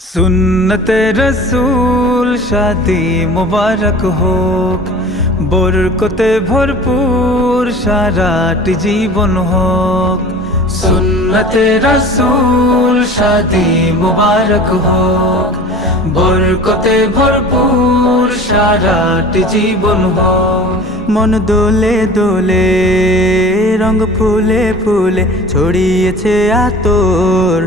सुन्नते रसूल शादी मुबारक होक, बरकते भरपूर साराटी जीवन होक। सुन्नते रसूल शादी मुबारक होक, बरकते भरपूर साराटी जीवन होक। मन दोले दोले रंग फुले फुले ছড়িয়েছে আতর,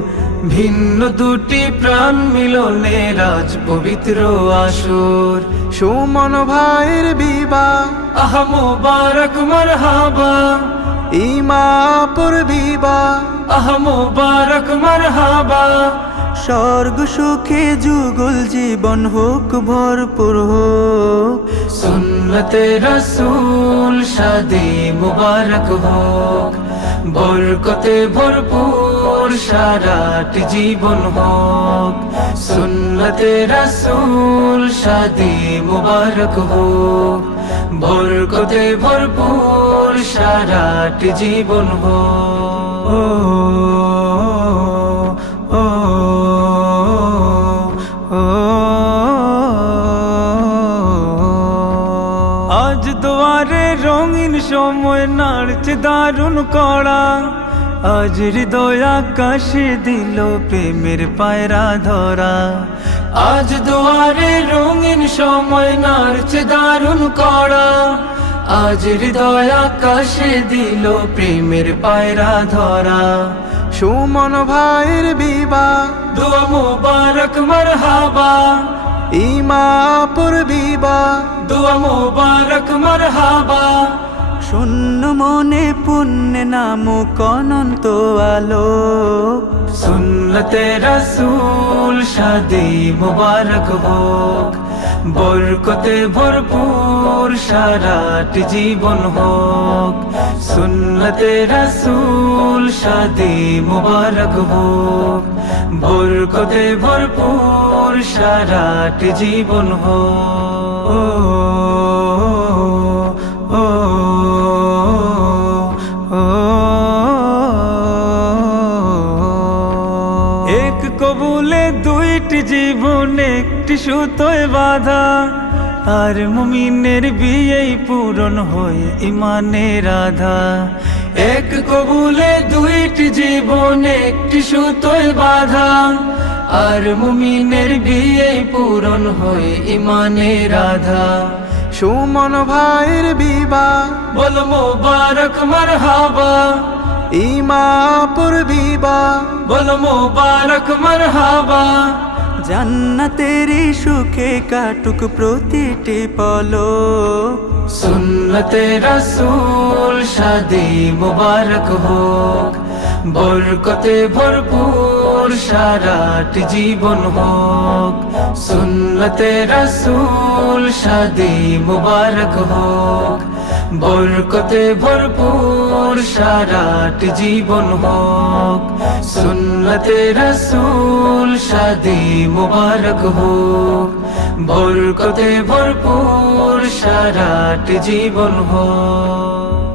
ভিন্ন দুটি প্রাণ মিলনে রাজ পবিত্র আসর। সুমন ভাইয়ের বিবাহ আহা মুবারক মারহাবা, ইমাপুর বিবাহ আহা মুবারক মারহাবা। স্বর্গ সুখে যুগল জীবন হোক ভরপুর হোক। সুন্নতে রসুল শাদি মুবারক হোক, বরকতে ভরপুর সারাটি জীবন হোক। সুন্নতে রসুল শাদি মুবারক হোক, বরকতে ভরপুর সারাটি জীবন হোক। আজ দুয়ারে রঙিন সময় নাড়ছে দারুণ কড়া, আজ হৃদয় আকাশে দিল প্রেমের পায়রা ধরা। আজ দুয়ারে রঙিন সময় নাড়ছে দারুণ কড়া, আজ হৃদয় আকাশে দিল প্রেমের পায়রা ধরা। সুমন ভাইয়ের বিবাহ দোয়া মুবারক মারহাবা, ইমাপুর বিবাহ দোয়া মুবারক মারহাবা। শূন্য মনে পুণ্য নামক অনন্ত আলো, সুন্নতে রসুল শাদি মুবারক হোক, বরকতে ভরপুর সারাটি জীবন হোক। সুন্নতে রসুল শাদি মুবারক হোক, বরকতে ভরপুর সারাটি জীবন হোক। এক কবুলে দুইটি জীবন একটি সুতোয় বাঁধা, আর মুমিনের বিয়েই পূরণ হয়ে ইমানের আধা। এক কবুলে দুইটি জীবন একটি সুতোয় বাঁধা, আর মুমিনের বিয়েই পূরণ হয়ে ইমানের আধা। সুমন ভাইয়ের বিবাহ বল মুবারক মারহাবা, ইমাপুর বিবাহ বল মুবারক মারহাবা। জান্নাতেরি সুখে কাটুক প্রতিটি পলক, সুন্নতে রসুল শাদি মুবারক হোক, বরকতে ভরপুর সারাটি জীবন হোক। সুন্নতে রসুল শাদি মুবারক হোক, বরকতে ভরপুর সারাটি জীবন হোক। সুন্নতে রসুল শাদি মুবারক হোক, বরকতে ভরপুর সারাটি জীবন হোক।